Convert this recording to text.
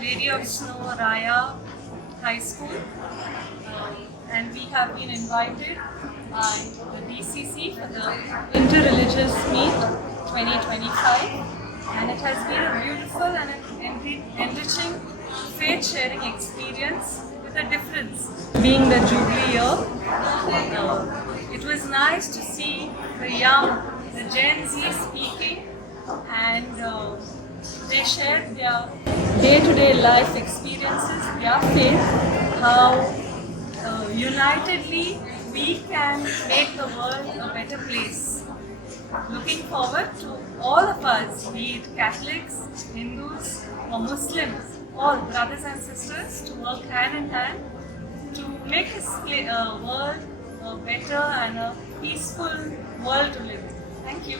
Lady of Snow Raya High School, and we have been invited by the DCC for the Interreligious Meet 2025, and it has been a beautiful and an enriching faith-sharing experience with a difference. Being the Jubilee year, it was nice to see the young, the Gen Z speaking, and they shared their day-to-day life experiences, their faith, how unitedly we can make the world a better place. Looking forward to all of us, be it Catholics, Hindus, or Muslims, all brothers and sisters, to work hand in hand to make this world a better and a peaceful world to live in. Thank you.